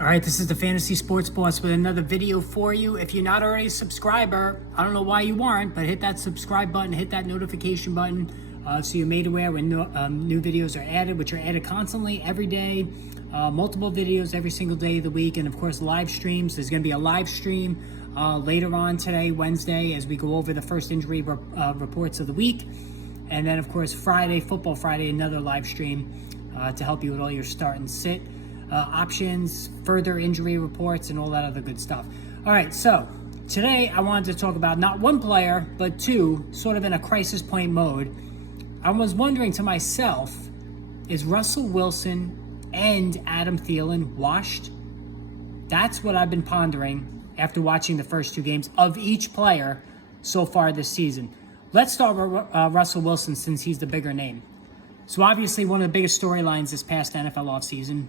All right, this is the Fantasy Sports Boss with another video for you. If you're not already a subscriber, I don't know why you aren't, but hit that subscribe button, hit that notification button so you're made aware when new videos are added, which are added constantly every day, multiple videos every single day of the week, and of course live streams. There's going to be a live stream later on today, Wednesday, as we go over the first injury reports of the week. And then, of course, Friday, Football Friday, another live stream to help you with all your start and sit options, further injury reports, and all that other good stuff. All right, so today I wanted to talk about not one player, but two, sort of in a crisis point mode. I was wondering to myself, is Russell Wilson and Adam Thielen washed? That's what I've been pondering after watching the first two games of each player so far this season. Let's start with Russell Wilson, since he's the bigger name. So obviously one of the biggest storylines this past NFL offseason,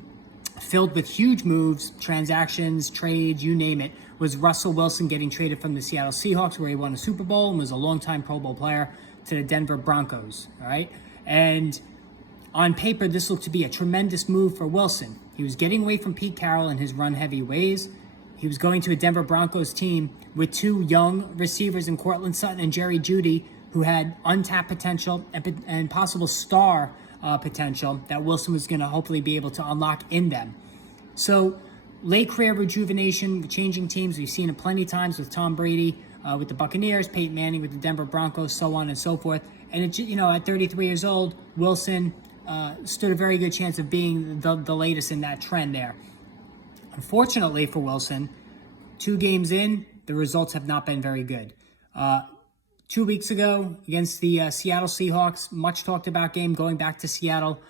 filled with huge moves, transactions, trades, you name it, was Russell Wilson getting traded from the Seattle Seahawks, where he won a Super Bowl and was a longtime Pro Bowl player, to the Denver Broncos, all right? And on paper, this looked to be a tremendous move for Wilson. He was getting away from Pete Carroll and his run-heavy ways. He was going to a Denver Broncos team with two young receivers in Cortland Sutton and Jerry Jeudy, who had untapped potential and possible star potential that Wilson was going to hopefully be able to unlock in them. So late career rejuvenation, changing teams, we've seen it plenty of times with Tom Brady, with the Buccaneers, Peyton Manning with the Denver Broncos, so on and so forth. And it, at 33 years old, Wilson stood a very good chance of being the latest in that trend there. Unfortunately for Wilson, 2 games in, the results have not been very good. 2 weeks ago against the Seattle Seahawks, much talked about game going back to Seattle.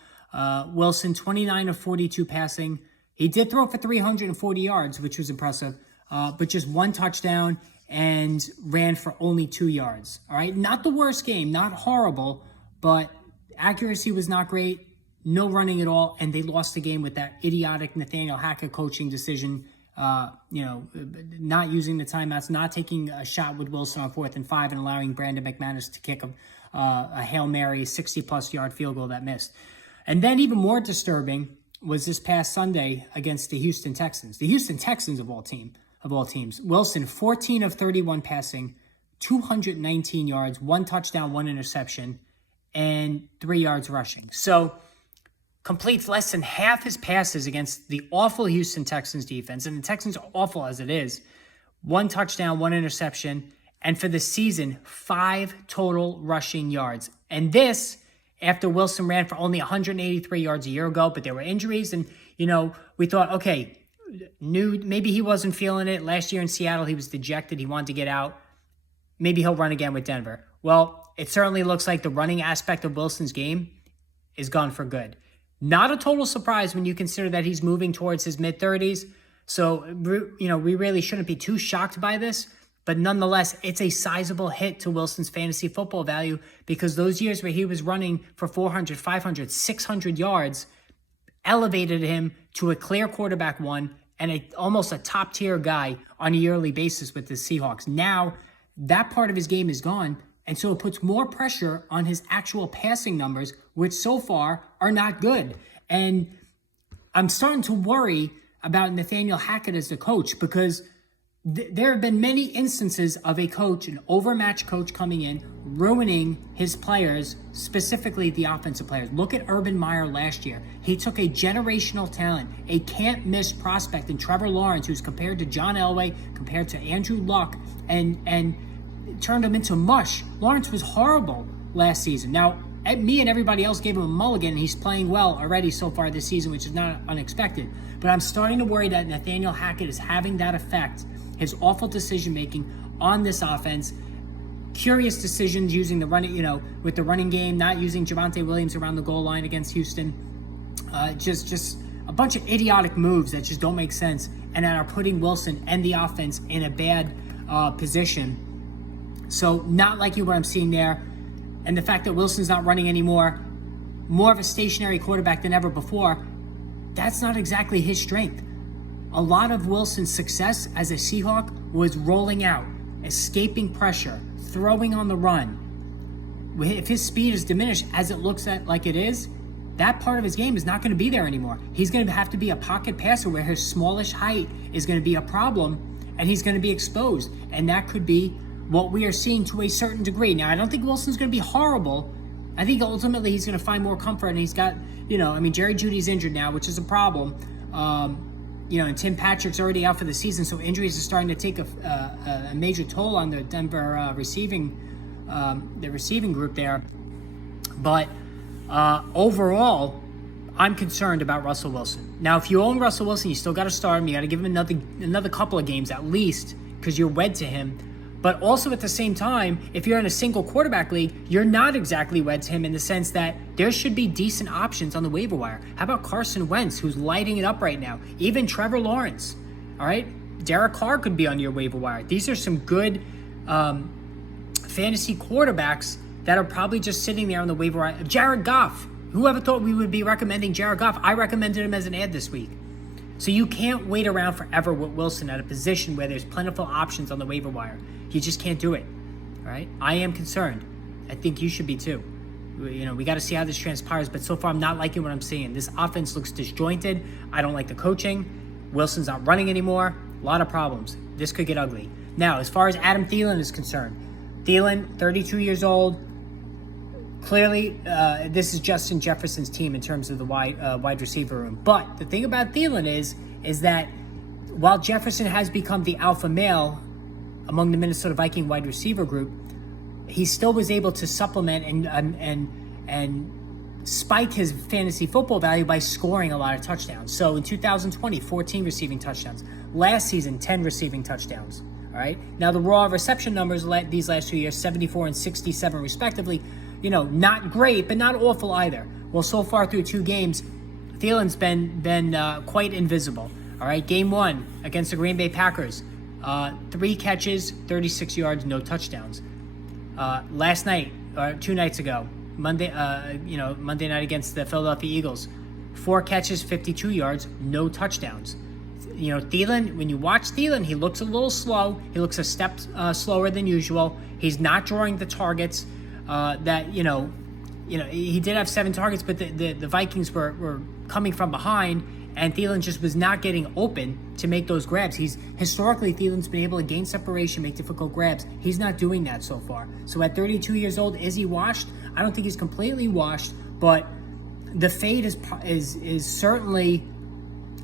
Wilson, 29 of 42 passing. He did throw for 340 yards, which was impressive, but just 1 touchdown and ran for only 2 yards. All right, not the worst game, not horrible, but accuracy was not great. No running at all, and they lost the game with that idiotic Nathaniel Hackett coaching decision. Not using the timeouts, not taking a shot with Wilson on 4th and 5, and allowing Brandon McManus to kick a Hail Mary 60-plus yard field goal that missed. And then even more disturbing was this past Sunday against the Houston Texans. The Houston Texans of all teams. Wilson, 14 of 31 passing, 219 yards, 1 touchdown, 1 interception, and 3 yards rushing. So completes less than half his passes against the awful Houston Texans defense. And the Texans are awful as it is. 1 touchdown, 1 interception. And for the season, 5 total rushing yards. And this after Wilson ran for only 183 yards a year ago, but there were injuries. And, we thought, okay, maybe he wasn't feeling it. Last year in Seattle, he was dejected. He wanted to get out. Maybe he'll run again with Denver. Well, it certainly looks like the running aspect of Wilson's game is gone for good. Not a total surprise when you consider that he's moving towards his mid-30s. So, we really shouldn't be too shocked by this. But nonetheless, it's a sizable hit to Wilson's fantasy football value, because those years where he was running for 400, 500, 600 yards elevated him to a clear quarterback one and almost a top-tier guy on a yearly basis with the Seahawks. Now, that part of his game is gone. And so it puts more pressure on his actual passing numbers, which so far are not good. And I'm starting to worry about Nathaniel Hackett as the coach, because there have been many instances of an overmatched coach coming in, ruining his players, specifically the offensive players. Look at Urban Meyer last year. He took a generational talent, a can't-miss prospect in Trevor Lawrence, who's compared to John Elway, compared to Andrew Luck, and turned him into mush. Lawrence was horrible last season. Now, me and everybody else gave him a mulligan, and he's playing well already so far this season, which is not unexpected. But I'm starting to worry that Nathaniel Hackett is having that effect, his awful decision-making on this offense, curious decisions using the running, with the running game, not using Javonte Williams around the goal line against Houston. Just a bunch of idiotic moves that just don't make sense and that are putting Wilson and the offense in a bad position. So not liking what I'm seeing there. And the fact that Wilson's not running anymore, more of a stationary quarterback than ever before, that's not exactly his strength. A lot of Wilson's success as a Seahawk was rolling out, escaping pressure, throwing on the run. If his speed is diminished, as it looks like it is, that part of his game is not going to be there anymore. He's going to have to be a pocket passer where his smallish height is going to be a problem, and he's going to be exposed. And that could be what we are seeing to a certain degree. Now, I don't think Wilson's going to be horrible. I think ultimately he's going to find more comfort, and he's got, Jerry Jeudy's injured now, which is a problem. And Tim Patrick's already out for the season, so injuries are starting to take a major toll on the Denver receiving group there. But overall, I'm concerned about Russell Wilson. Now, if you own Russell Wilson, you still got to start him. You got to give him another couple of games at least, because you're wed to him. But also at the same time, if you're in a single quarterback league, you're not exactly wed to him in the sense that there should be decent options on the waiver wire. How about Carson Wentz, who's lighting it up right now? Even Trevor Lawrence, all right? Derek Carr could be on your waiver wire. These are some good fantasy quarterbacks that are probably just sitting there on the waiver wire. Jared Goff. Whoever thought we would be recommending Jared Goff? I recommended him as an ad this week. So you can't wait around forever with Wilson at a position where there's plentiful options on the waiver wire. You just can't do it, all right? I am concerned. I think you should be too. We got to see how this transpires, but so far I'm not liking what I'm seeing. This offense looks disjointed. I don't like the coaching. Wilson's not running anymore. A lot of problems. This could get ugly. Now, as far as Adam Thielen is concerned, Thielen, 32 years old. Clearly, this is Justin Jefferson's team in terms of the wide receiver room. But the thing about Thielen is that while Jefferson has become the alpha male among the Minnesota Viking wide receiver group, he still was able to supplement and spike his fantasy football value by scoring a lot of touchdowns. So in 2020, 14 receiving touchdowns. Last season, 10 receiving touchdowns. All right. Now the raw reception numbers these last 2 years, 74 and 67 respectively. Not great, but not awful either. Well, so far through 2 games, Thielen's been quite invisible. All right. Game 1 against the Green Bay Packers. 3 catches, 36 yards, no touchdowns. Last night, or 2 nights ago, Monday night against the Philadelphia Eagles, 4 catches, 52 yards, no touchdowns. Thielen, when you watch Thielen, he looks a little slow. He looks a step slower than usual. He's not drawing the targets he did have 7 targets, but the Vikings were coming from behind, and Thielen just was not getting open to make those grabs. Historically, Thielen's been able to gain separation, make difficult grabs. He's not doing that so far. So at 32 years old, is he washed? I don't think he's completely washed, but the fade is certainly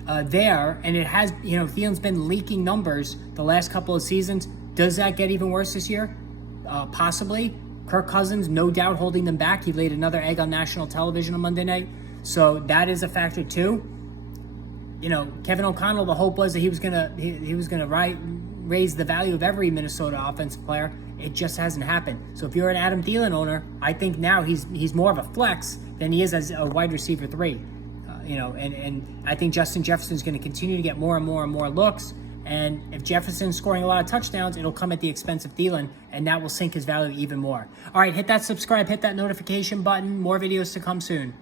there, and it has, Thielen's been leaking numbers the last couple of seasons. Does that get even worse this year? Possibly. Kirk Cousins, no doubt, holding them back. He laid another egg on national television on Monday night, so that is a factor too. Kevin O'Connell, the hope was that he was gonna raise the value of every Minnesota offensive player. It just hasn't happened. So if you're an Adam Thielen owner, I think now he's more of a flex than he is as a wide receiver 3. And I think Justin Jefferson's going to continue to get more and more and more looks. And if Jefferson's scoring a lot of touchdowns, it'll come at the expense of Thielen, and that will sink his value even more. All right, hit that subscribe, hit that notification button. More videos to come soon.